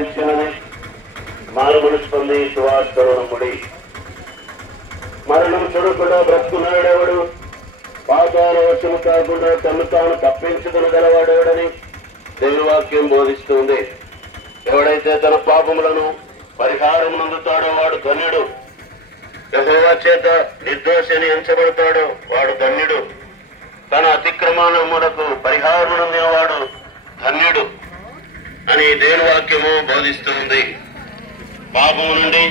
జన్మించినది మానవుని స్పందించువాడు మరణం చూడకుండా బ్రతుకున్నాడెవడు, పాతాల వశము కాకుండా తను తాను తప్పించుకుని గలవాడెవడని దేవుని వాక్యం బోధిస్తుంది. ఎవడైతే తన పాపములను పరిహారం నందుతాడో వాడు ధన్యుడు. యెహోవా చేత నిర్దోషిని ఎంచబడతాడో వాడు ధన్యుడు. తన అతిక్రమములకు పరిహారం నందినవాడు ధన్యుడు అని దేవుని వాక్యము బోధిస్తుంది. పాపము నుండి,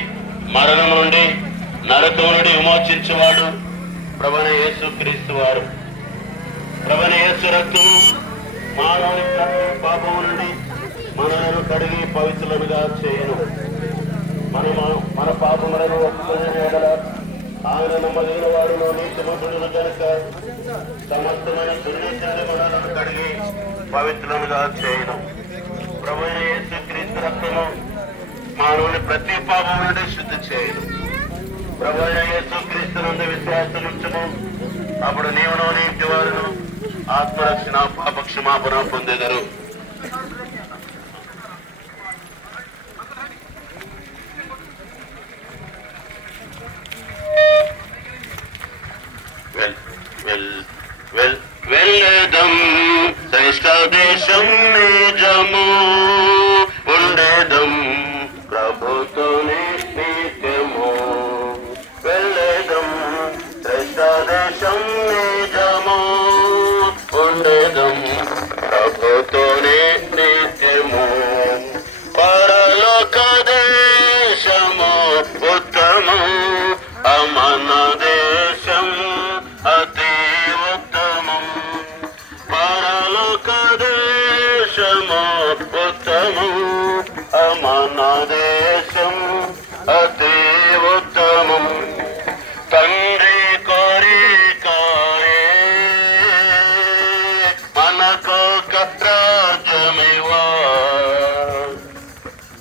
మరణము నుండి, నరకము నుండి విమోచించేవాడు ప్రభువైన యేసు క్రీస్తు వారు. ప్రభువైన యేసు రక్తము మానవుని పాపము నుండి మనలను కడిగి పవిత్రులుగా చేయను. మన పాపములను ఒప్పుకునే ఆయన నమ్మదగిన వాడును నీతిమంతుడు కనుక సమస్తమైన దుర్నీతిని మనలను కడిగి పవిత్రులుగా చేయను. ప్రభువైన యేసు క్రీస్తు రక్తము మానవుని ప్రతి పాపం నుండి శుద్ధి చేయను. ప్రభువైన యేసు క్రీస్తు నందు విశ్వాసం ఉంచము, అప్పుడు నీవును నీ ఇంటి వారును ఆత్మరక్షణ పాపక్షమాపణ పొందెదరు. వెళ్ళేదం శ్రేష్ఠ దేశం నిజము, ఉండేదం ప్రభుతోనే నిత్యము. వెళ్ళేదం శ్రేష్ఠ దేశం నిజము, ఉండేదం ప్రభుతోనే నిత్యము. పరలోక దేశము ఉత్తము, అమన దేశం అతి ఉత్తమం. పరలోక దేశము ఉత్తమం, అమన దేశం అతి ఉత్తమం. తండ్రి కోరికాయే మనకొక రాజ్యమివా,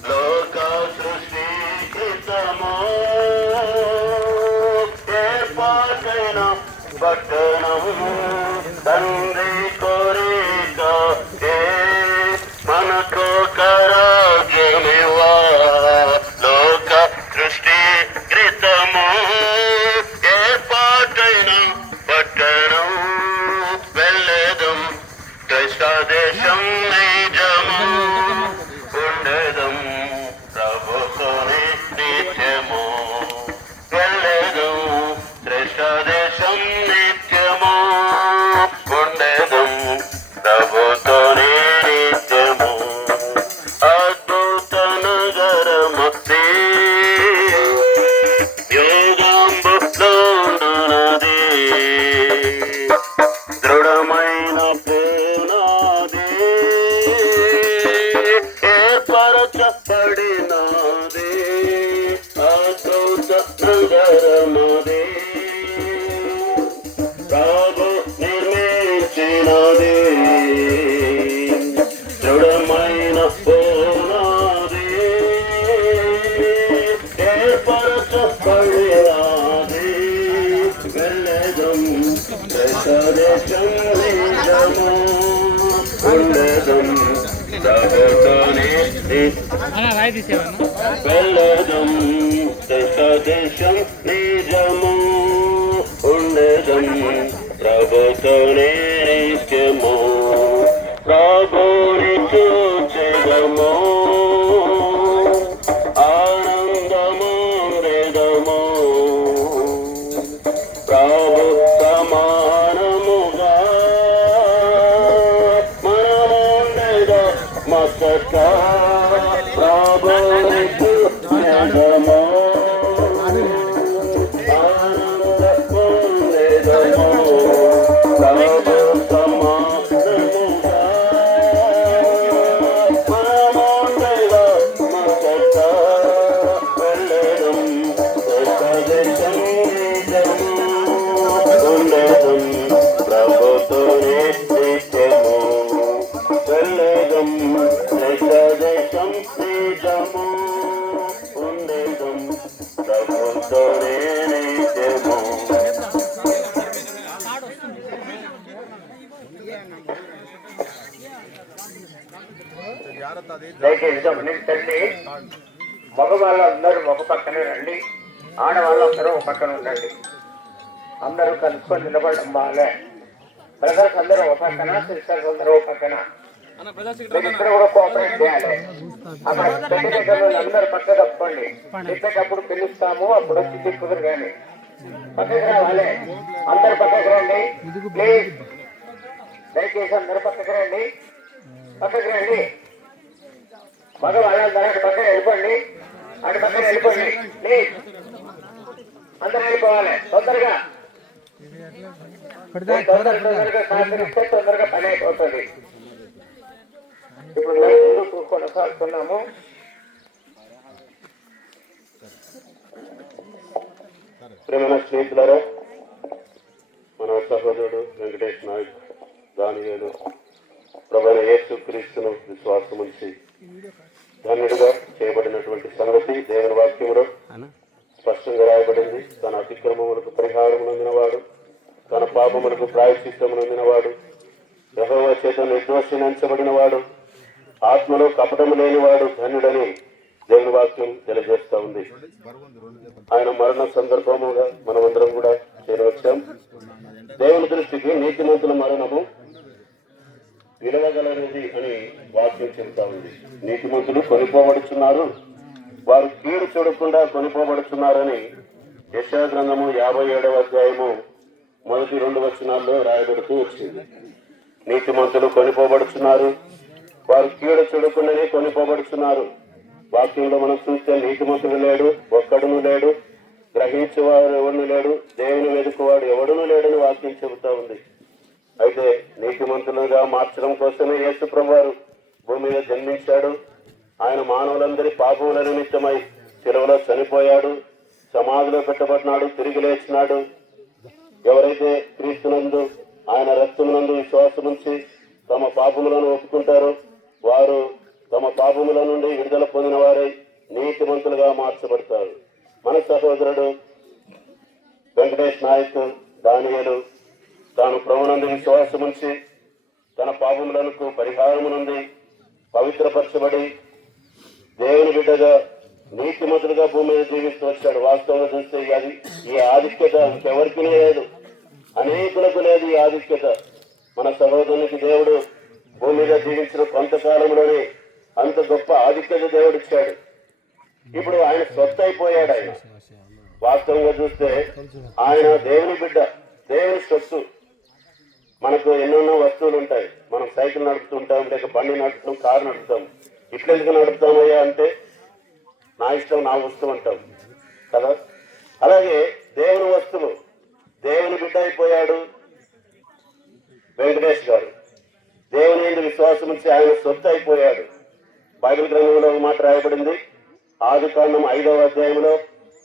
లోక సృష్టి కృతము ఏర్పాటైన పట్టణం. తండ్రి కోరిక మనకొక రాజ్యమివా, లోక సృష్టి కృతము ఏర్పాటైన పట్టణం. వెళ్ళేదం శ్రేష్ఠ దేశం నిజము, ఉండేదం ప్రభుతోనే నిత్యము. వెళ్ళేదం శ్రేష్ఠ దేశం నిత్యము, ఉండేదం ప్రభుతోనే నిత్యము. అద్భుత నగరమది యోగంబులోనున్నది, దృఢమైన పునాది ఏర్పరచబడినది. అద్భుత నగరమది ప్రభు నిర్మించినది, దృఢమైన పునాది ఏర్పరచబడినది. వెళ్ళేదం శ్రేష్ఠ దేశం నిజము, ఉండేదం ప్రభుతోనే నిత్యము. వెళ్ళేదం శ్రేష్ఠ దేశం నిజము, ఉండేదం ప్రభుతోనే నిత్యము. ప్రభుని చూచెదము, ఆనందముందెదము. ప్రభు సమానముగా మనముండెద మసక. ప్రభుని చూచెదము, ఆనందముందెదము. ప్రభు సమానముగా మనముండెద మసక. వెళ్ళేదం శ్రేష్ఠ దేశం నిజము, ఉండేదం ప్రభుతోనే నిత్యము. వెళ్ళేదం శ్రేష్ఠ దేశం నిజము, ఉండేదం ప్రభుతోనే నిత్యము. జాగ్రత్త దయచేసి గమనించండి. మగవాళ్ళందరూ ఒక పక్కనే రండి, ఆడవాళ్ళందరూ ఒక పక్కన ఉండండి. అందరూ కలుసుకొని నిలబడడం బాగాలే. బ్రదర్స్ అందరూ ఒక పక్కన, సిస్టర్స్ అందరూ ఒక పక్కన. ఇక్కడ కూడా కోఆపరేట్ చేయాలి. అక్కడ అందరూ పక్క తప్పండి. చెప్పేటప్పుడు పిలుస్తాము, అప్పుడు వచ్చి కుదరు. కానీ పక్కకి రావాలి, అందరు పక్కకి రండి ప్లీజ్. దయచేసి అందరూ పక్కకి రండి, పక్కకి రండి. మగవాళ్ళందరూ అటు పక్కన వెళ్ళిపోండి, అటు పక్కన వెళ్ళిపోండి ప్లీజ్. అందరూ వెళ్ళిపోవాలి తొందరగా. తొందరగా సహకరిస్తే తొందరగా పని అయిపోతుంది. ఇప్పుడు మేము కొనసాగుతున్నాము. ప్రేమ స్నేహితులారా, మన సహోదరుడు వెంకటేష్ నాయక్ దానియేలు ప్రభువైన యేసుక్రీస్తును విశ్వాసం ఉంచి ధన్యుడిగా చేయబడినటువంటి సంగతి దేవుని వాక్యంలో స్పష్టంగా రాయబడింది. తన అతిక్రమములకు పరిహారం నందినవాడు, తన పాపములకు ప్రాయశ్చిత్తము నందినవాడు, యెహోవా చేత నిర్దోషించబడిన వాడు, ఆత్మలో కపటము లేనివాడు ధన్యుడని దేవుని వాక్యం తెలియజేస్తా ఉంది. ఆయన మరణ సందర్భముగా మనమందరం కూడా చేరవచ్చాం. దేవుని దృష్టికి నీతిమంతుల మరణము విలువగలనిది అని వాక్యం చెబుతా ఉంది. నీతిమంతులు కొనిపోబడుచున్నారు, వారు కీడు చూడకుండా కొనిపోబడుతున్నారని యెషయా గ్రంథము 57వ అధ్యాయము మొదటి 2 వచనాల్లో రాయబడుతూ వచ్చింది. నీతిమంతులు కొనిపోబడుచున్నారు, వారు కీడు చూడకుండానే కొనిపోబడుతున్నారు. వాక్యంలో మనం చూస్తే నీతిమంతుడు లేడు, ఒక్కడును లేడు, గ్రహించేవాడు ఎవడును లేడు, దేవుని వెతుకువాడు ఎవడును లేడని వాక్యం చెబుతా ఉంది. అయితే నీతిమంతులుగా మార్చడం కోసమే యేసు ప్రభువారు భూమి మీద జన్మించాడు. ఆయన మానవులందరి పాపముల నిమిత్తమై శిలువలో చనిపోయాడు, సమాధిలో పెట్టబడినాడు, తిరిగి లేచినాడు. ఎవరైతే క్రీస్తునందు ఆయన రక్తమునందు విశ్వాసముంచి తమ పాపములను ఒప్పుకుంటారో వారు తమ పాపముల నుండి విడుదల పొందిన వారై నీతిమంతులుగా మార్చబడతారు. మన సహోదరుడు వెంకటేష్ నాయక్ దానియేలు తాను ప్రభువునందు విశ్వాసముంచి తన పాపములకు పరిహారమునుంది పవిత్రపరచబడి దేవుని బిడ్డగా నీతిమంతులుగా భూమి మీద జీవిస్తూ వచ్చాడు. వాస్తవంగా చూస్తే అది ఈ ఆధిక్యత ఇంకెవరికి లేదు, అనేకులకు లేదు ఈ ఆధిక్యత. మన సహోదరునికి దేవుడు భూమి మీద జీవించిన కొంతకాలంలోనే అంత గొప్ప ఆధిక్యత దేవుడు ఇచ్చాడు. ఇప్పుడు ఆయన స్వస్థ అయిపోయాడు. ఆయన వాస్తవంగా చూస్తే ఆయన దేవుని బిడ్డ, దేవుని స్వత్తు. మనకు ఎన్నెన్నో వస్తువులు ఉంటాయి. మనం సైకిల్ నడుపుతుంటాం, లేక బండి నడుపుతాం, కారు నడుపుతాం. ఇట్లెందుకు నడుపుతామయ్యా అంటే నా ఇష్టం నా వస్తువు అంటాం కదా. అలాగే దేవుని వస్తువు, దేవుని బిడ్డ అయిపోయాడు వెంకటేష్ గారు. దేవుని యందు విశ్వాసం ఉంచి ఆయన సొత్తు అయిపోయాడు. బైబిల్ గ్రంథంలో ఒక మాట రాయబడింది. ఆదికాండం 5వ అధ్యాయంలో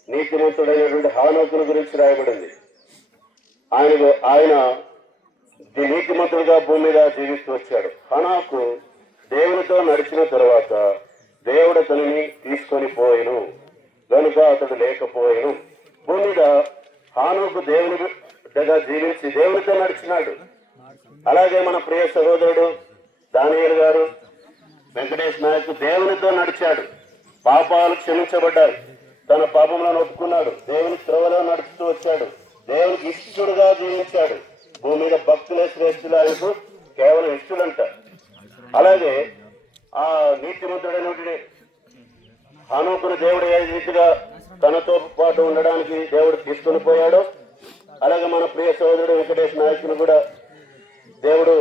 నీతిమంతుడైనటువంటి హానోకుల గురించి రాయబడింది. ఆయన నీతిమంతుడుగా భూమి మీద జీవిస్తూ వచ్చాడు. హనాకు దేవునితో నడిచిన తరువాత దేవుడు అతనిని తీసుకొని పోయిను గనుక అతడు లేకపోయిను. భూమి మీద హానోకు దేవుని బిడ్డగా జీవించి దేవునితో నడిచినాడు. అలాగే మన ప్రియ సహోదరుడు దానియేలు గారు వెంకటేష్ నాయక్ దేవునితో నడిచాడు. పాపాలు క్షమించబడ్డారు, తన పాపములను ఒప్పుకున్నాడు, దేవుని త్రోవలో నడుస్తూ వచ్చాడు, దేవునికి ఇష్టడుగా జీవించాడు. భూమి మీద భక్తులే శ్రేష్ఠులు, ఆయనకు కేవలం ఇష్టడంట. అలాగే ఆ నీతిమంతుడైనటువంటి హనోకును దేవుడు ఏ రీతిగా తనతో పాటు ఉండడానికి దేవుడు తీసుకొని పోయాడు, అలాగే మన ప్రియ సోదరుడు వెంకటేష్ నాయకుని కూడా దేవుడు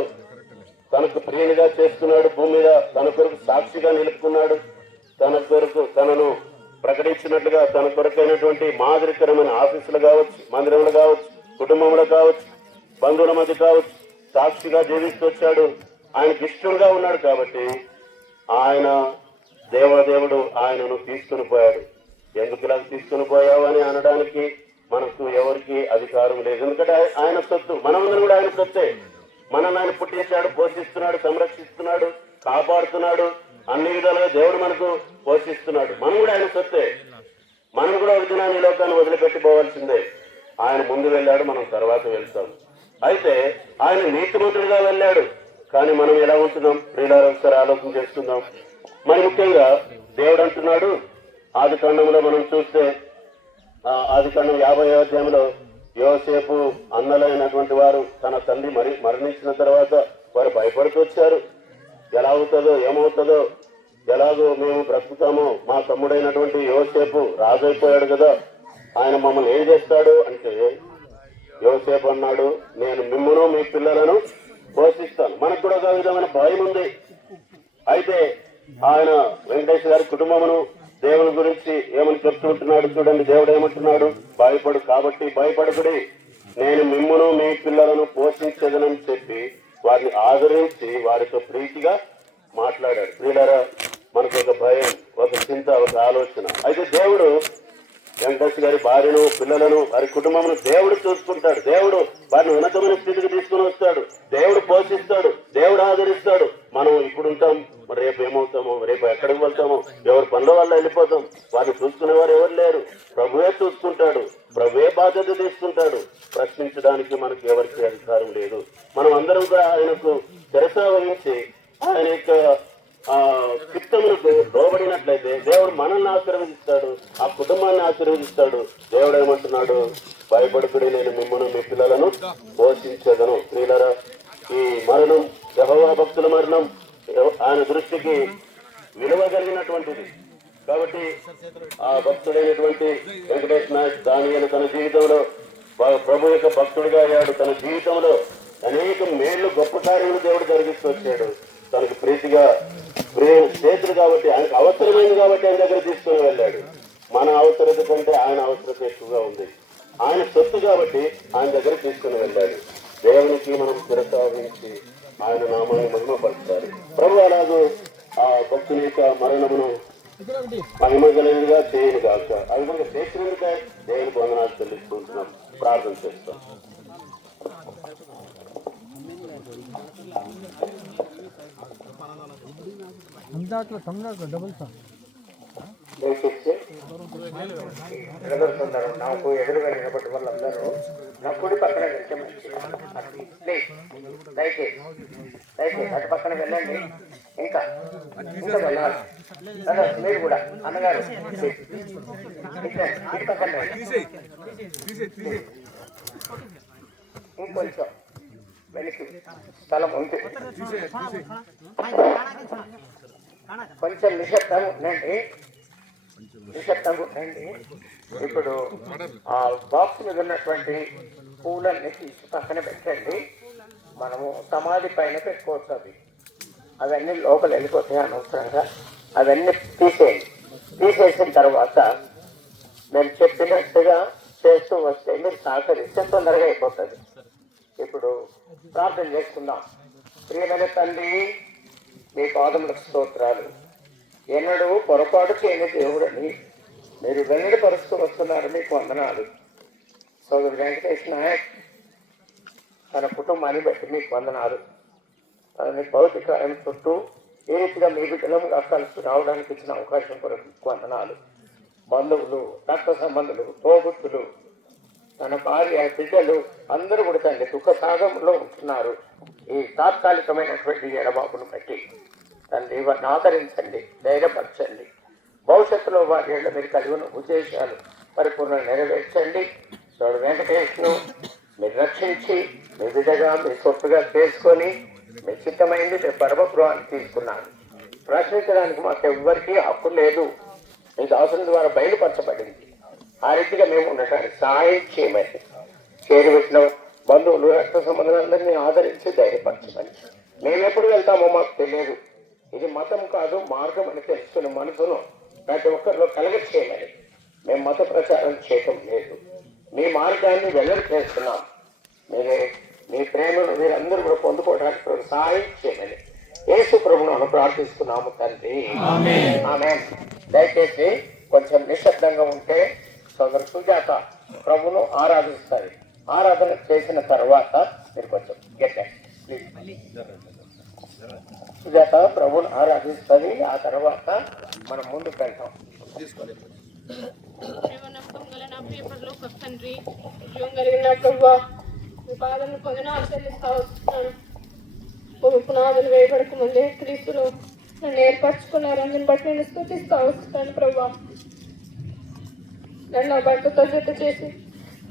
తనకు ప్రియునిగా చేసుకున్నాడు. భూమి మీద తన కొరకు సాక్షిగా నిలుపుకున్నాడు. తన కొరకు తనను ప్రకటించినట్లుగా తన కొరకైనటువంటి మాదిరికరమైన ఆఫీసులు కావచ్చు, మందిరములు కావచ్చు, కుటుంబంలో కావచ్చు, బంధువుల మధ్య కావచ్చు, సాక్షిగా జీవిస్తూ వచ్చాడు. ఆయనకి ఇష్టంగా ఉన్నాడు కాబట్టి ఆయన దేవదేవుడు ఆయనను తీసుకుని పోయాడు. ఎందుకు ఇలా తీసుకుని పోయావు అని అనడానికి మనకు ఎవరికి అధికారం లేదు. ఎందుకంటే ఆయన సొత్తు, మనమందరం కూడా ఆయన సొత్తే. మనల్ని ఆయన పుట్టించాడు, పోషిస్తున్నాడు, సంరక్షిస్తున్నాడు, కాపాడుతున్నాడు. అన్ని విధాలుగా దేవుడు మనకు పోషిస్తున్నాడు. మనం కూడా ఆయన సొత్తే. మనం కూడా ఒక దినాన్ని ఈ లోకాన్ని వదిలిపెట్టిపోవాల్సిందే. ఆయన ముందు వెళ్ళాడు, మనం తర్వాత వెళ్తాం. అయితే ఆయన నీతిమంతుడిగా వెళ్ళాడు. కానీ మనం ఎలా ఉంటున్నాం? ప్రియులారా, ఒకసారి ఆలోచన చేసుకుందాం. మరి ముఖ్యంగా దేవుడు అంటున్నాడు, ఆది కాండంలో మనం చూస్తే ఆది కాండం 50వ అధ్యాయంలో యోసేపు అన్నలైనటువంటి వారు తన తండ్రి మరణించిన తర్వాత వారు భయపడుతూ వచ్చారు. ఎలా అవుతుందో ఏమవుతుందో, ఎలాగో మేము బ్రతుకుతామో, మా తమ్ముడైనటువంటి యోసేపు రాజు అయిపోయాడు కదా, ఆయన మమ్మల్ని ఏం చేస్తాడు అంటే, యోసేపు అన్నాడు, నేను మిమ్మును మీ పిల్లలను పోషిస్తాను. మనకు కూడా ఒక విధమైన భయం ఉంది. అయితే ఆయన వెంకటేశ్వర గారి కుటుంబమును దేవుని గురించి ఏమని చెప్తుంటున్నాడు చూడండి. దేవుడు ఏమంటున్నాడు, భయపడు కాబట్టి భయపడకుడి, నేను మిమ్మును మీ పిల్లలను పోషించదనని చెప్పి వారిని ఆదరించి వారితో ప్రీతిగా మాట్లాడాడు. ప్రియులారా, మనకు ఒక భయం, ఒక చింత, ఒక ఆలోచన. అయితే దేవుడు వెంకటేశ్వర గారి భార్యను, పిల్లలను, వారి కుటుంబమును దేవుడు చూసుకుంటాడు. దేవుడు వారిని ఉన్నతమైన స్థితికి తీసుకుని వస్తాడు. దేవుడు పోషిస్తాడు, దేవుడు ఆదరిస్తాడు. మనం ఇప్పుడు ఉంటాం, రేపు ఏమవుతామో, రేపు ఎక్కడికి వెళ్తామో, ఎవరి పనుల వల్ల వెళ్ళిపోతాం. వారిని చూసుకునేవారు ఎవరు లేరు. ప్రభువే చూసుకుంటాడు, ప్రభువే బాధ్యత తీసుకుంటాడు. ప్రశ్నించడానికి మనకు ఎవరికి అధికారం లేదు. మనం అందరం కూడా ఆయనకు శిరస వహించి ఆయన యొక్క చిత్తములకు లోబడినట్లయితే దేవుడు మనల్ని ఆశీర్వదిస్తాడు, ఆ కుటుంబాన్ని ఆశీర్వదిస్తాడు. దేవుడు ఏమంటున్నాడు, భయపడుకుడి, నేను మిమ్మల్ని మీ పిల్లలను పోషించదను. స్త్రీలరా, ఈ మరణం, యెహోవా భక్తుల మరణం ఆయన దృష్టికి విలువ కలిగినటువంటిది. కాబట్టి ఆ భక్తుడైనటువంటి వెంకటేష్ నాయక్ దానియేలు తన జీవితంలో ప్రభు యొక్క భక్తుడిగా అయ్యాడు. తన జీవితంలో అనేక మేళ్లు, గొప్ప కార్యములు దేవుడు జరిగిస్తూ వచ్చాడు. తనకు ప్రీతిగా చేతులు కాబట్టి, ఆయనకు అవసరమైంది కాబట్టి ఆయన దగ్గర తీసుకుని వెళ్ళాడు. మన అవసరత కంటే ఆయన అవసరత ఎక్కువగా ఉంది. ఆయన సొత్తు కాబట్టి ఆయన దగ్గర తీసుకుని వెళ్ళాడు. దేవునికి మనం శిరసావించి ఆయన నామాన్ని మహిమపరచాలి. ప్రభు అలాగూ ఆ భక్తుని యొక్క మరణమును మహిమగలగా చేయను కాక ఆ విధంగా చేసినందుకే దేవునికి వందనాలు చెల్లిస్తుంటున్నాం, ప్రార్థన చేస్తాం. నాకు ఎదురుగా నిలబడి వాళ్ళందరూ నా కుడి పక్కన వెళ్తే దయచేసి అటు పక్కన వెళ్ళండి. ఇంకా వెళ్ళాలి. మీరు కూడా అన్నగారు ఇటు పక్కన ఇంకొంచెం వెనక్కి స్థలం ఉంది. కొంచెం నిశ్శబ్దంగా ఉండండి. ఇప్పుడు ఆ బాక్స్ మీద ఉన్నటువంటి పూలన్నీ తీసి పక్కన పెట్టండి. మనము సమాధి పైన పెట్టుకోవచ్చు. అవన్నీ లోపల వెళ్ళిపోతాయి అనవసరంగా. అవన్నీ తీసేసిన తర్వాత మేము చెప్పినట్టుగా చేస్తూ వస్తే మీరు సహకరిస్తే తొందరగా అయిపోతుంది. ఇప్పుడు ప్రార్థన చేసుకుందాం. ప్రియమైన తండ్రి, మీ పాదములకు స్తోత్రాలు. ఎన్నడూ పొరపాటు చేయని దేవుడని మీరు వెల్లడి పరుస్తూ వస్తున్నారు, మీకు వందనాలు. సోదరుడు వెంకటేష్ నాయక్ తన కుటుంబాన్ని బట్టి మీకు వందనాలు. తనని భౌతిక చుట్టూ ఏ రీతిగా మీ బిడ్డలంగా కలిసి రావడానికి ఇచ్చిన అవకాశం కొరకు మీకు వందనాలు. బంధువులు, రక్త సంబంధులు, తోబుట్టులు, తన భార్య, బిడ్డలు అందరూ కూడా తండ్రి దుఃఖ సాగంలో ఉంటున్నారు. ఈ తాత్కాలికమైనటువంటి ఎడబాబును బట్టి తండ్రి వారిని ఆదరించండి, ధైర్యపరచండి. భవిష్యత్తులో వారి ఏళ్ళ మీరు కలిగిన ఉద్దేశాలు పరిపూర్ణ నెరవేర్చండి. చూడు వెంకటేష్ను మీరు రక్షించి మీ బిడ్డగా మీ సొత్తుగా చేసుకొని మీ చిత్తమైంది మీ పరమగృహాన్ని తీసుకున్నాను. ప్రశ్నించడానికి మాకు ఎవ్వరికీ హక్కు లేదు. మీ దాసుల ద్వారా బయలుపరచబడింది. ఆ రీతిగా మేము ఉండటానికి సహాయం చేయమని, చేరువచ్చిన బంధువులు, రక్త సంబంధాలందరినీ ఆదరించి ధైర్యపరచమని. మేము ఎప్పుడు వెళ్తామో మాకు తెలియదు. ఇది మతం కాదు, మార్గం అని తెలుసుకునే మనసును ప్రతి ఒక్కరిలో కలగ చేయమని. మేము మత ప్రచారం చేయటం లేదు, మీ మార్గాన్ని వెల్లడి చేస్తున్నాం. మీరే మీ ప్రేమను మీరందరూ కూడా పొందుకోవడానికి సహాయం చేయమని యేసు ప్రభువును ప్రార్థిస్తున్నాము తండ్రి, ఆమేన్. దయచేసి కొంచెం నిశ్శబ్దంగా ఉంటే సోదరు సుజాత ప్రభును ఆరాధిస్తారు. ఆరాధన చేసిన తర్వాత మీరు కొంచెం సుజాత ప్రభుని ఆరాధిస్తుంది. ఆ తర్వాత మనం ముందుకు వెళ్తాం. తండ్రి, కలిగిన ప్రభు మీ పాదను పొందిన ఆచరిస్తా వస్తున్నాను. పునాదులు వేయబడక ముందే క్రీస్తులు నన్ను ఏర్పరచుకున్నారు. అందుని బట్టి నేను స్తుతిస్తూ వస్తున్నాను ప్రభా. నన్ను భర్తతో జత చేసి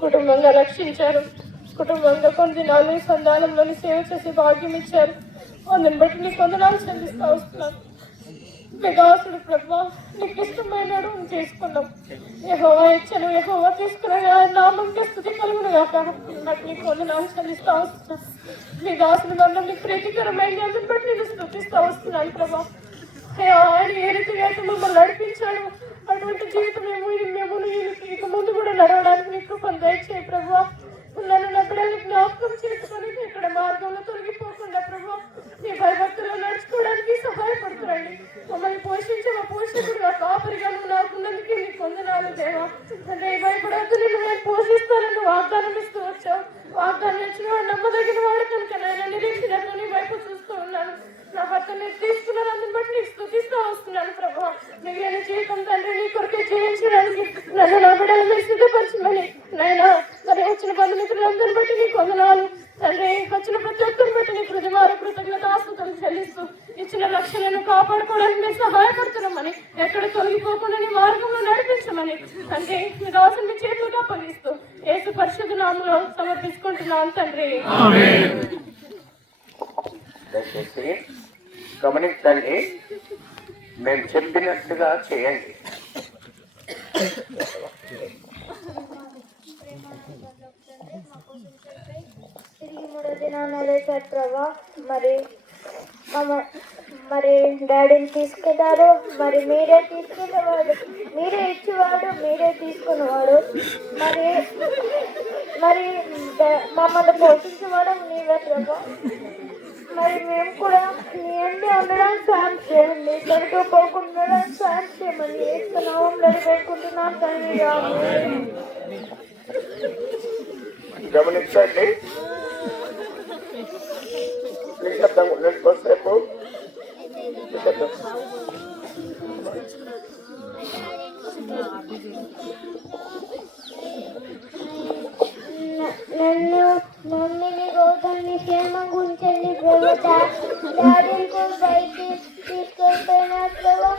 కుటుంబంగా రక్షించారు. కుటుంబంగా కొన్ని దినాలు సంధానంలోని సేవ చేసి భాగ్యం ఇచ్చారు. అందుని బట్టి నీకు వందనాలు చెల్లిస్తూ వస్తున్నాను. మీ దాసుడు ప్రభా నీకు ఇష్టమైనడు చేసుకున్నాం. యెహోవా ఇచ్చను, యెహోవా తీసుకున్నాడు, ఆయన నామంకి స్తుతి కలుగును గాక. నాకు నీకు వందనాలు చెల్లిస్తూ వస్తున్నాను. మీ దాసుడు వల్ల నీకు ప్రీతికరమైంది. అందుని బట్టి నేను స్తుతిస్తూ వస్తున్నాను ప్రభా. ఆయన ఏ రీతిగా అయితే మమ్మల్ని నడిపించాడు అటువంటి జీవితం మేము ఇక ముందు కూడా నడవడానికి నీకు కృపను దయచేయి ప్రభా. నన్ను నా బిడ్డల్ని జ్ఞాపకం చేసుకొని ఇక్కడ మార్గంలో తొలగిపోకుండా ప్రభా మీ భయభక్తులు నడుచుకోవడానికి సహాయపడుతురండి. మమ్మల్ని పోషించే మా పోషకుడుగా కాపరిగా నువ్వు నాకున్నందుకే నీకు వందనాలు దేవా. అంటే భయపడద్దు, నేను పోషిస్తానని వాగ్దానం ఇస్తూ వచ్చావు. వాగ్దానం ఇచ్చిన వాడు నమ్మదగిన వాడు కనుక నేను నిరీక్షణతో నీ వైపు చూస్తూ ఉన్నాను. నా భర్త నేను తీసుకున్నాను. అందుని బట్టి నీకు స్తుతిస్తూ వస్తున్నాను ప్రభా. మిగిలిన జీవితం తండ్రి నీ కొరకే జీవించడానికి నన్ను నా బిడ్డలు మీరు సిద్ధపరచమని నైనా మరి వచ్చిన బంధుమిత్రులందరిని బట్టి నీకు వందనాలు తండ్రి. వచ్చిన ప్రతి ఒక్కరిని బట్టి నీ హృదయవారు కృతజ్ఞత ఆస్తుతులు చెల్లిస్తూ ఇచ్చిన లక్ష్యాలను కాపాడుకోవడానికి మీరు సహాయపడుతున్నామని, ఎక్కడ తొలగిపోకుండా నీ మార్గంలో నడిపించమని తండ్రి మీ దాసుని మీ చేతులుగా అప్పగిస్తూ యేసు పరిశుద్ధ నామములో సమర్పించుకుంటున్నాను తండ్రి. దయచేసి గమనించండి, మేము చెప్పినట్టుగా చేయండి. తిరిగి 3 దినాలు లేచారు ప్రభా. మరి డాడీని తీసుకెళ్లారు. మరి మీరే తీసుకెళ్ళేవాడు, మీరే ఇచ్చేవాడు, మీరే తీసుకునేవాడు. మరి మమ్మల్ని పోషించేవాడు నీవే ప్రభా. మరి మేము కూడా నీ అండి ఉండడానికి సాయం చేయండి. సరిపోకుండా ఉండడానికి సాయం చేయమని వేస్తున్నాం. వేడుకుంటున్నాం తండ్రి. గమనించండి, నిశ్శబ్దం ఉండండి కొద్దిసేపు. నన్ను మమ్మీని గౌతమ్ని క్షేమం గురించండి ప్రభా. డాడీని కూడా బయటికి తీసుకెళ్తాను ప్రభా.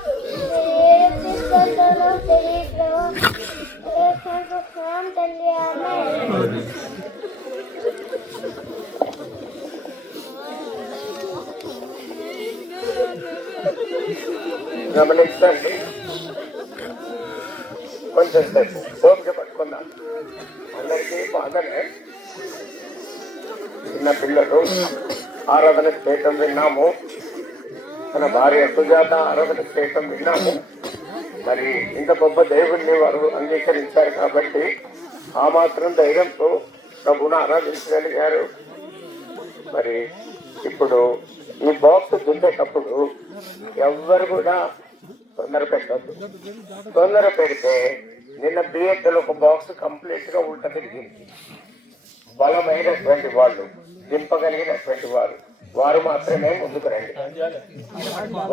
ఏం తీసుకెళ్తానో తెలియదు ప్రభా. తండ్రి ఆమేన్. గమనించండి, కొంచెం సేపు ఓపిక పట్టుకుందాం. అందరికీ బాగానే చిన్న పిల్లలు ఆరాధన చేయటం విన్నాము. మన భార్య సుజాత ఆరాధన చేయటం విన్నాము. మరి ఇంత గొప్ప దేవుణ్ణి వారు అంగీకరించారు కాబట్టి ఆ మాత్రం ధైర్యంతో ప్రభువును ఆరాధించగలిగారు. మరి ఇప్పుడు ఈ బాక్స్ దున్నేటప్పుడు ఎవ్వరు కూడా తొందర పెట్టద్దు. తొందర పెడితే నిన్న బిఎడ్లో ఒక బాక్స్ కంప్లీట్ గా ఉంటుంది. దీనికి బలమైనటువంటి వాళ్ళు, దింపగలిగినటువంటి వారు మాత్రమే ముందుకు రండి.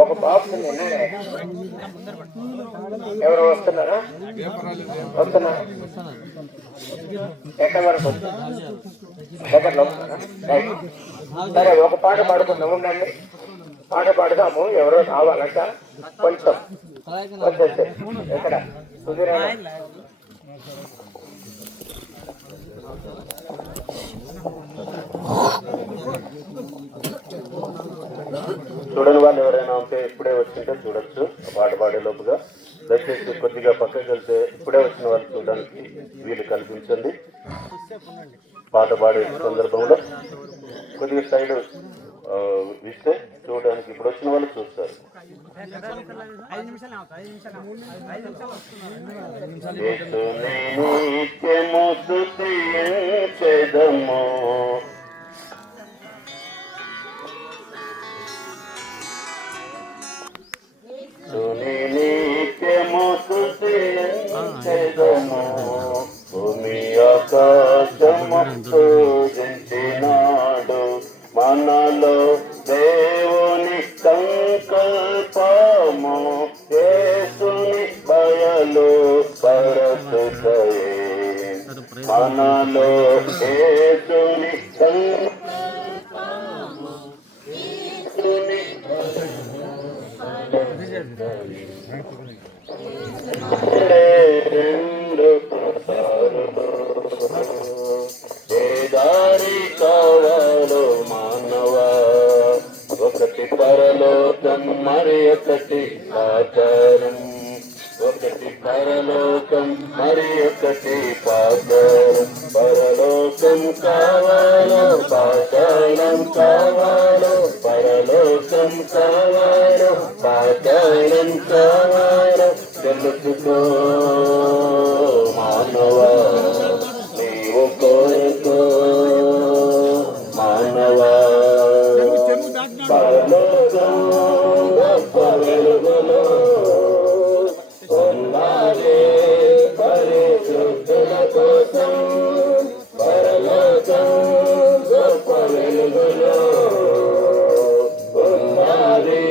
ఒక బాక్స్ నిన్ననే ఎవరు వస్తున్నారా? ఎక్కడ వరకు దగ్గరలో వస్తున్నారా? సరే, ఒక పాట పాడుకుందాం. ఉండండి, పాట పాడదాము. ఎవరో రావాలంట. కొంచెం ఎక్కడ సుధీర చూడని వాళ్ళు ఎవరైనా ఉంటే ఇప్పుడే వచ్చింటే చూడొచ్చు. పాట పాడే లోపుగా దయచేసి కొద్దిగా పక్కకి వెళ్తే ఇప్పుడే వచ్చిన వాళ్ళు చూడడానికి వీలు కల్పించండి. పాట పాడే సందర్భంలో కొద్దిగా సైడ్ ఇస్తే చూడడానికి ఇప్పుడు వచ్చిన వాళ్ళు చూస్తారు. నిత్యము స్తుతించెదము, నిత్యము స్తుతించెదము, భూమి ఆకాశము సృజించినాడు, మనలో దేవుని సంకల్పము, యేసుని బయలు పరచుటయే, మనలో యేసుని సంకల్పము, యేసుని రెండు ప్రసారము. ఏ దారి కావాలో మానవా, ఒకటి పరలోకం మరి ఒకటి పాతాళం, ఒకటి పరలోకం మరి ఒకటి పాతాళం. పరలోకం కావాలో పాతాళం కావాలో, పరలోకం కావాలో పాతాళం కావాలో తెలుసుకో మానవా, నీవు కోరుకో మానవా. పరలోకం గొప్ప వెలుగులో ఉన్నదే పరిశుద్ధుల కోసం, పరలోకం గొప్ప వెలుగులో ఉన్నదే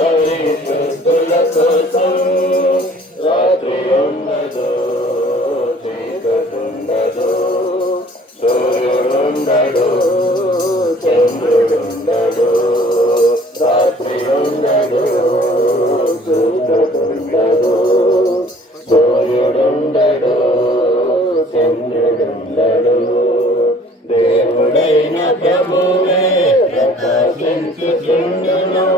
పరిశుద్ధుల కోసం. రాత్రి ఉండదు, చీకటుండదు, సూర్యుడుండడు, చంద్రుడుండడు. రాత్రి ఉండదు, చీకటుండదు, సూర్యుడుండడు, చంద్రుడుండడు. దేవుడైన ప్రభువే ప్రకాశించుచుండును,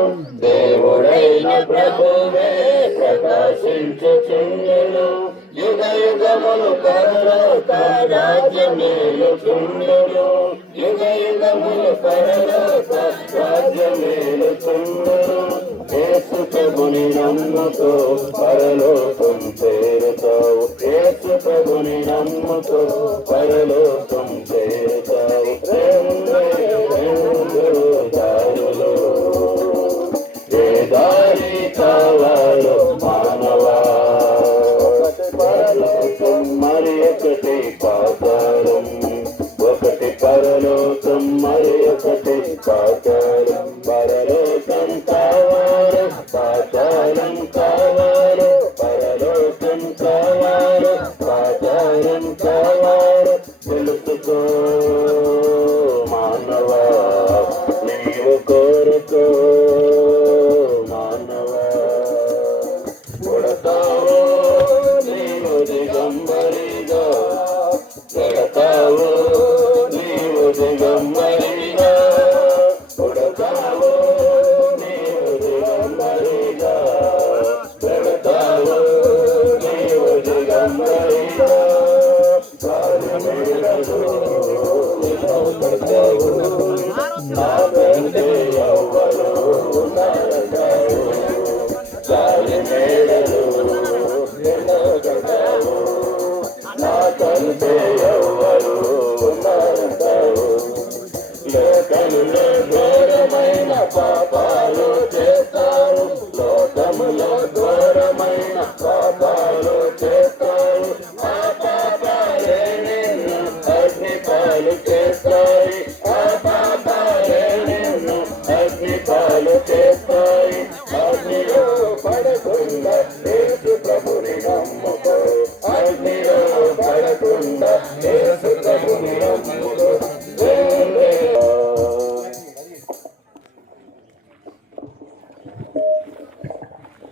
దేవుడైన ప్రభువే ప్రకాశించుచుండును. యుగ యుగములు పరలోక రాజ్యమేలుచుండును, యుగ యుగములు పరలోక రాజ్యమేలుచుండును. యేసు ప్రభుని నమ్ముకో పరలోకం చేరుతావు, యేసు ప్రభుని నమ్ముకో పరలోకం చేరుతావు. రెండు దారులు, ఏ దారి కావాలో మానవా, ఒకటి పరలోకం మరి ఒకటి పాతాళం, ఒకటి పరలోకం మరి ఒకటి పాతాళం. పరలోకం కావాలో పాతాళం కావాలో, పరలోకం కావాలో పాతాళం కావాలో తెలుసుకో మానవా, నీవు కోరుకో మానవా. కొడతావో నీవు దిగంబరిగా, కొడతావో నీవు దిగంబరిగా, కొడతావో నీవు దిగంబరిగా, కొడతావో నీవు దిగంబరిగా. కార్యమేడలు నిలబడతావు, నాకంటే ఎవ్వరు నడతావు. కార్యమేడలు నిలబడతావు, నాకంటే ఎవ్వరు నడతావు. లోకములో ఘోరమైన పాపాలు చేస్తావు, లోకములో ఘోరమైన పాపాలు చేస్తావు. ఆ పాపాలే నిన్ను అగ్నిపాలు చేస్తాయి, ఆ పాపాలే నిన్ను అగ్నిపాలు చేస్తాయి. అగ్నిలో పడకుండా యేసు ప్రభుని నమ్ముకో, అగ్నిలో పడకుండా యేసు ప్రభుని నమ్ముకో.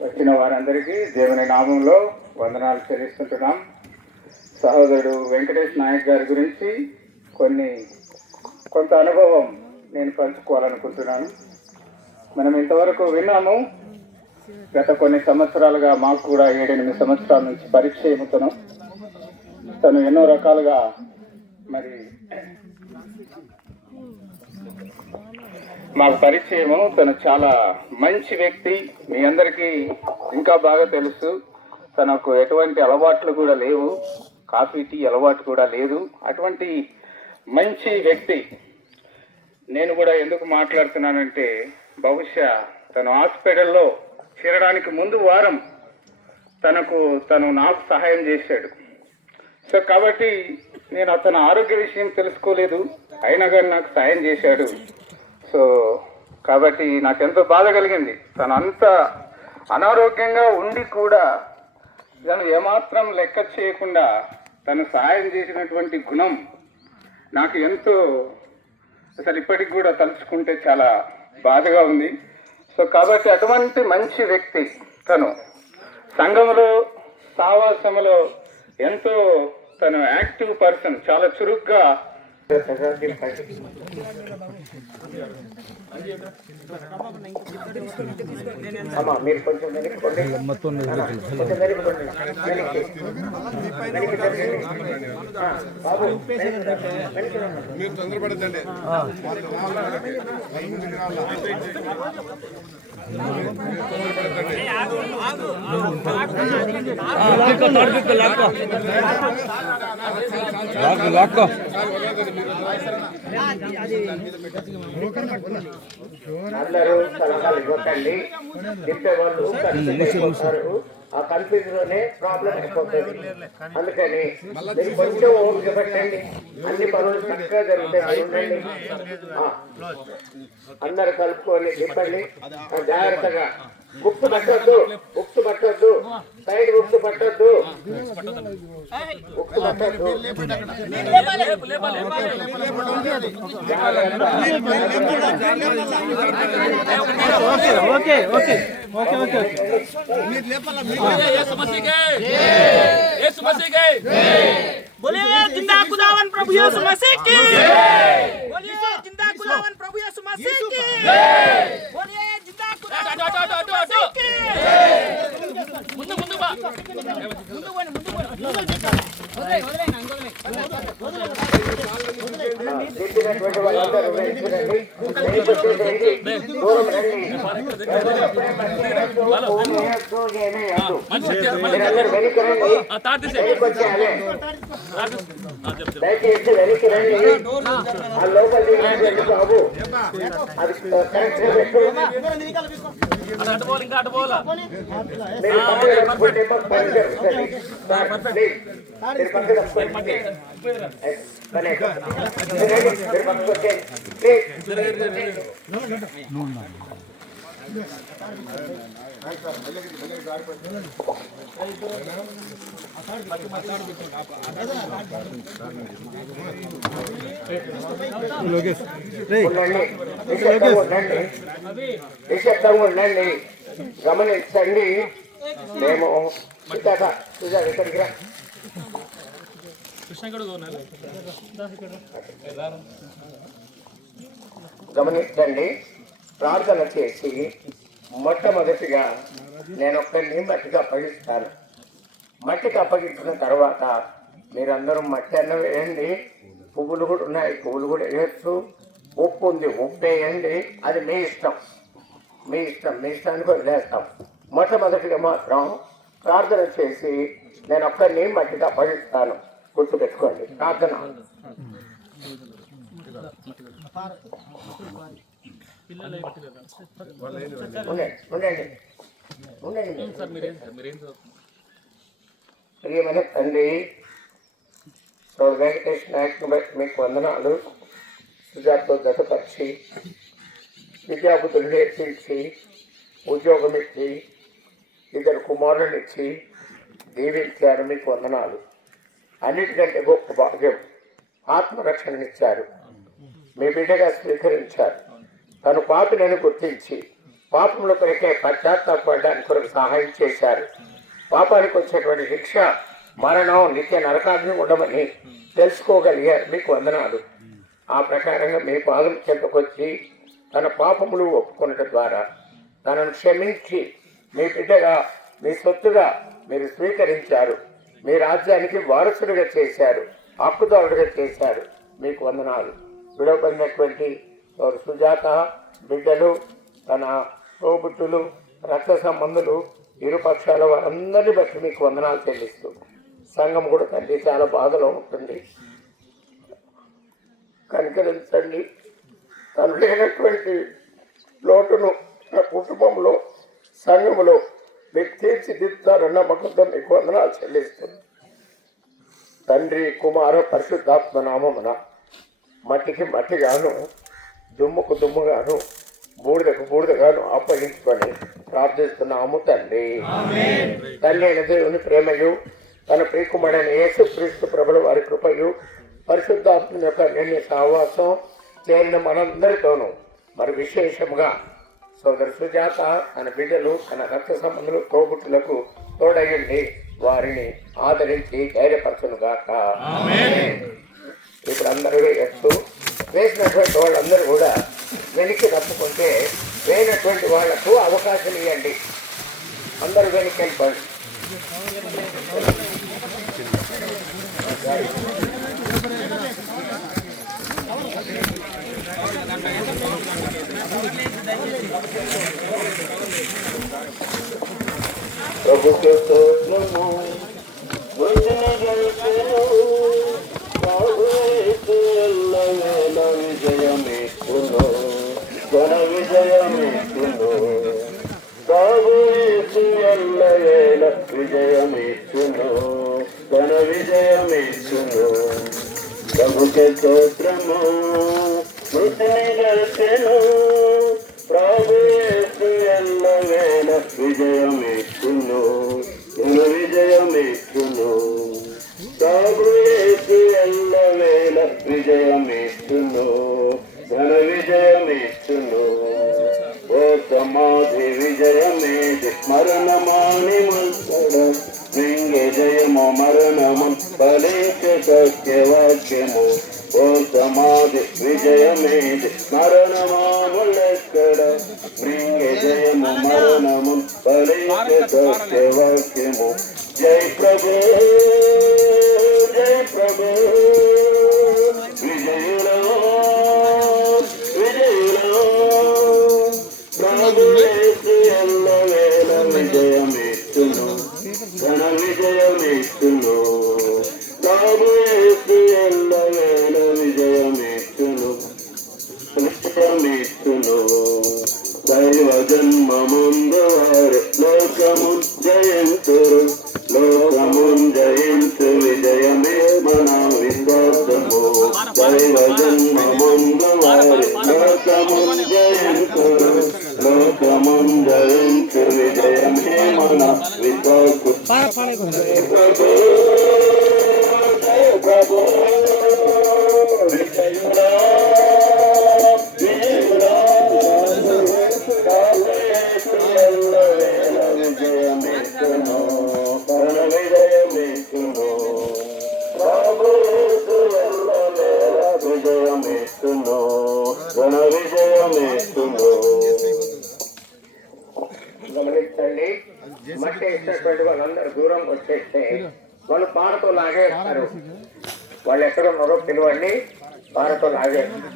వచ్చిన వారందరికీ దేవుని నామంలో వందనాలు చెల్లిస్తుంటున్నాం. సహోదరుడు వెంకటేష్ నాయక్ గారి గురించి కొంత అనుభవం నేను పంచుకోవాలనుకుంటున్నాను. మనం ఇంతవరకు విన్నాము. గత కొన్ని సంవత్సరాలుగా మాకు కూడా 7-8 సంవత్సరాల నుంచి పరిచయముతను తను ఎన్నో రకాలుగా మరి మాకు పరిచయము. తను చాలా మంచి వ్యక్తి, మీ అందరికీ ఇంకా బాగా తెలుసు. తనకు ఎటువంటి అలవాట్లు కూడా లేవు, కాఫీ టీ అలవాటు కూడా లేదు. అటువంటి మంచి వ్యక్తి. నేను కూడా ఎందుకు మాట్లాడుతున్నానంటే, బహుశా తను హాస్పిటల్లో చేరడానికి ముందు వారం తను నాకు సహాయం చేశాడు. సో కాబట్టి నేను అతని ఆరోగ్య విషయం తెలుసుకోలేదు, అయినా కానీ నాకు సహాయం చేశాడు. సో కాబట్టి నాకెంతో బాధ కలిగింది. తను అంత అనారోగ్యంగా ఉండి కూడా తను ఏమాత్రం లెక్క చేయకుండా తను సహాయం చేసినటువంటి గుణం నాకు ఎంతో, అసలు ఇప్పటికి కూడా తలుచుకుంటే చాలా బాధగా ఉంది. సో కాబట్టి అటువంటి మంచి వ్యక్తి తను. సంఘములో సావాసములో ఎంతో తను యాక్టివ్ పర్సన్, చాలా చురుగ్గా. అమ్మా మీరు కొంచెం వెనక్కిపోండి, కొంచెం వెనక్కిపోండి, బాబు మీరు తొందరపడద్దండి. అందరూ సలహాలు ఇవ్వకండి, చెప్పేవాళ్ళు కన్ఫ్యూజ్ అయిపోతారు. ఆ కన్ఫ్యూజ్ లోనే ప్రాబ్లం అయిపోతుంది. అందుకని మీరు కొంచెం ఓపిక పెట్టండి, అన్ని పనులు చక్కగా జరుగుతాయి. ఉండండి, అందరు కలుపుకొని తిప్పండి జాగ్రత్తగా. ఉప్పు పట్టద్దు, ఉప్పు పట్టద్దు, సైడ్ ఉప్పు పట్టద్దు, ఉప్పు పట్టద్దు. बोलिए जिंदा खुदावन प्रभु यीशु मसीह की, बोलिए जिंदा खुदावन प्रभु यीशु मसीह की, बोलिए जिंदा खुदावन मसीह की। ముందు ముందు బా, ముందు పోని, ముందు పోని, వదిలేయ్ చెప్పినటువంటి వాళ్ళందరూ వెళ్తురండి, దూరం రండి. మీరందరూ వెనక్కి రండి, వెనక్కి వచ్చేయాలి. దయచేసి వెనక్కి రండి. ఆ లోపల దిగినటువంటి బాబు అది కరెక్ట్ గా పెట్టు. మీరు పక్కన తప్పుకుంటే మాకు పని జరుగుతుంది. సార్, ప్లీజ్ మీరు పక్కన తప్పుకోండి. మీరు పక్కకు వచ్చేయండి ప్లీజ్. నిశ్శబ్దంగా ఉండండి, గమనించండి. మేము ఇక్కడికి రా. గమనించండి, ప్రార్థన చేసి మొట్టమొదటిగా నేను ఒక్కరిని మట్టికి అప్పగిస్తాను. మట్టికి అప్పగించిన తర్వాత మీరందరూ మట్టి అన్న వేయండి. పువ్వులు కూడా ఉన్నాయి, పువ్వులు కూడా వేయచ్చు. ఉప్పు ఉంది, ఉప్పు వేయండి. అది మీ ఇష్టం, మీ ఇష్టం, మీ ఇష్టానికి వదిలేస్తాం. మొట్టమొదటిగా మాత్రం ప్రార్థన చేసి నేను ఒక్కరిని మట్టికి అప్పగిస్తాను. గుర్తుపెట్టుకోండి. ప్రార్థన. ఉండండి. ప్రియమైన తండ్రి, వెంకటేష్ నాయక్ బట్టి మీకు వందనాలు. సుజాతో జతపరిచి విద్యాబుద్ధులు నేర్పించి ఉద్యోగం ఇచ్చి 2 కుమారులను ఇచ్చి దీవించారు. మీకు వందనాలు. అన్నిటికంటే గొప్ప భాగ్యం ఆత్మరక్షణనిచ్చారు. మీ బిడ్డగా స్వీకరించారు. తను పాపిలను గుర్తించి పాపముల కొరకే పశ్చాత్తాపడడానికి కొరకు సహాయం చేశారు. పాపానికి వచ్చేటువంటి శిక్ష మరణం, నిత్య నరకాగ్ని ఉండమని తెలుసుకోగలిగారు. మీకు వందనాలు. ఆ ప్రకారంగా మీ పాదం చెంతకొచ్చి తన పాపములు ఒప్పుకొనడం ద్వారా తనను క్షమించి మీ బిడ్డగా, మీ సొత్తుగా మీరు స్వీకరించారు. మీ రాజ్యానికి వారసుడిగా చేశారు, హక్కుదారుడిగా చేశారు. మీకు వందనాలు. విడవబడినటువంటి సుజాత బిడ్డలు, తన తోబుట్టులు, రక్త సంబంధులు, ఇరుపక్షాల వారందరినీ బట్టి మీకు వందనాలు చెల్లిస్తూ, సంఘం కూడా తండ్రి చాలా బాధలో ఉంటుంది. కనికరించండి. తను లేనటువంటి లోటును నా కుటుంబంలో, సంఘములో మీరు తీర్చిదిద్దుతారన్న నమ్మకంతో మీకు వందనాలు చెల్లిస్తుంది. తండ్రి, కుమార, పరిశుద్ధాత్మ నామమున మట్టికి మట్టిగాను, దుమ్ముకు దుమ్ముగాను, బూడిదకు బూడిదగాను అప్పగించుకొని ప్రార్థిస్తున్నాము తండ్రి. తల్లి అయిన దేవుని ప్రేమయు, తన ప్రియకుమారుడైన యేసుక్రీస్తు ప్రభుల వారి కృపయు, పరిశుద్ధాత్మ యొక్క నిన్ను సహవాసం చేరిన మనందరితోనూ, మరి విశేషంగా సోదరు సుజాత, తన బిడ్డలు, తన రక్త సంబంధులు, తోబుట్టులకు తోడయుండి వారిని ఆదరించి ధైర్యపరచును గాక. ఇప్పుడు అందరూ ఎత్తు వేసినటువంటి వాళ్ళందరూ కూడా వెనక్కి తప్పుకుంటే వేయనటువంటి వాళ్లకు అవకాశం ఇవ్వండి. అందరూ వెనక్కి వెళ్ళిపోండి. ప్రభుకి స్తోత్రము, మృతిని గెలిచెను, ప్రభుయేసు ఎల్లవేళ విజయమిచ్చును, ఘన విజయమిచ్చును. ప్రభుయేసు ఎల్లవేళ విజయమిచ్చును, ఘన విజయమిచ్చును. ప్రభుకి స్తోత్రము, మృతిని గెలిచెను, ప్రభుయేసు ఎల్లవేళ విజయమిచ్చును, ఘన విజయమిచ్చును. ప్రభుయేసు ఎల్లవేళ విజయమిచ్చును, ఘన విజయమిచ్చును. ఓ సమాధి విజయమేది, మరణమాని మల్పడ మింగే జయము మరణము ఫలించే సత్యవాక్యము. ఓ సమాధి విజయమేది, మరణమాములెక్కడ మింగే జయము మరణము ఫలించే సత్యవాక్యము. జై ప్రభు, జై ప్రభు, విజయులో విజయులో. ప్రభుయేసు ఎల్లవేళ విజయమిచ్చును, ఘన విజయమిచ్చును. ప్రభుయేసు ఎల్లవేళ విజయమిచ్చును, విజయమిచ్చును. దైవ జన్మముందు వారు లోకము జయింతురు, లోకము జయించు విజయమే మన విశ్వాసము. దైవ జన్మముందు వారు లోకము జయింతురు, లోకము జయించు విజయమే మన విశ్వాసము. ప్రభు, జయ ప్రభు, విజయుడా విజయుడా. ప్రభుయేసు ఎల్లవేళ విజయమిచ్చును, ఘన విజయమిచ్చును. ప్రభుయేసు ఎల్లవేళ విజయమిచ్చును, ఘన విజయమిచ్చును. గమనించండి, మట్టి ఇచ్చినటువంటి వాళ్ళందరూ దూరం వచ్చేస్తే వాళ్ళు పారతో లాగేస్తారు. వాళ్ళు ఎక్కడున్నారో పిలవండి, పారతో లాగేస్తారు.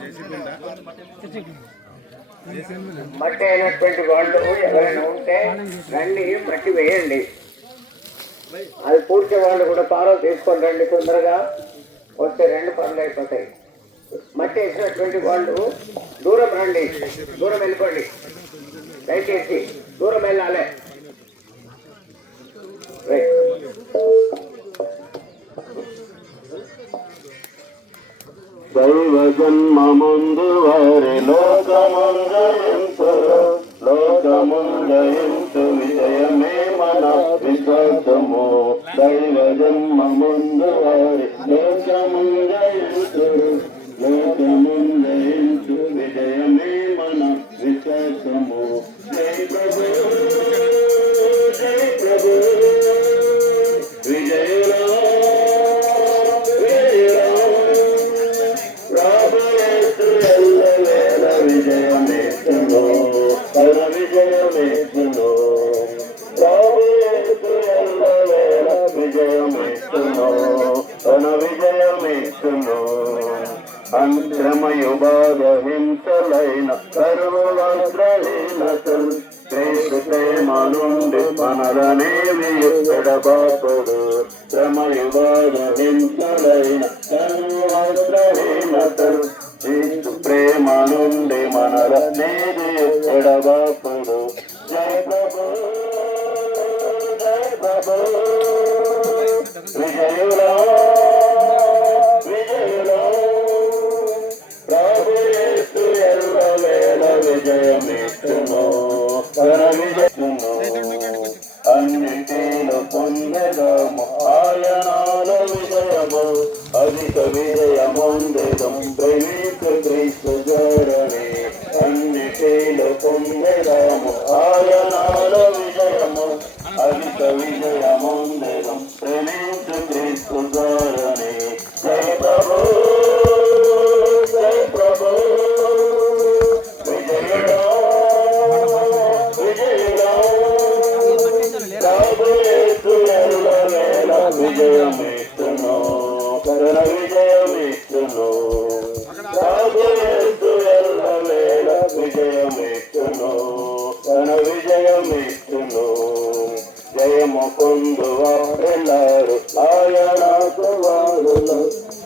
మట్టి అయినటువంటి వాళ్ళు ఎవరైనా ఉంటే రండి, మట్టి వేయండి. అది పూడ్చే వాళ్ళు కూడా పారలు తీసుకొని రండి, తొందరగా వస్తే 2 పనులు అయిపోతాయి. మట్టి వేసినటువంటి వాళ్ళు దూరం రండి, దూరం వెళ్ళిపోండి, దయచేసి దూరం వెళ్ళాలి. దైవ జన్మముందు వారి లోకముందయింతురు, లోకముందయించు విజయమే మన విశ్వాసము. దైవ జన్మముందు వారి లోకముందయింతురు, లోకముందయించు విజయమే మన విశ్వాసము. జై ప్రభు, జై ప్రభు, విజయులో విజయులో. ప్రభుయేసు ఎల్లవేళ విజయమిచ్చును, ఘన విజయమిచ్చును. ప్రభుయేసు ఎల్లవేళ విజయమిచ్చును, ఘన విజయమిచ్చును. అంశ్రమయు బాధ హింసలైన సర్వవస్త్రహీనతలు క్రీస్తు ప్రేమ నుండి మనలనేవి ఎడబాపడు. శ్రమయు బాధ హింసలైన సర్వవస్త్రహీనతలు క్రీస్తు ప్రేమ నుండి మనలనేవి ఎడబాపడు. జై ప్రభు, జై ప్రభు, విజయులా విజయులా. ప్రభుయేసు ఎల్లవేళ విజయమిచ్చును, ఘన విజయమును. అన్నిటిలో పొందెదము ఆయనాల విజయము, అధిక విజయముందెదం ప్రేమికు క్రీస్తు జోడని. అన్నిటిలో పొందెదము ఆయనాల విజయము, అధిక కవిజయమందిరం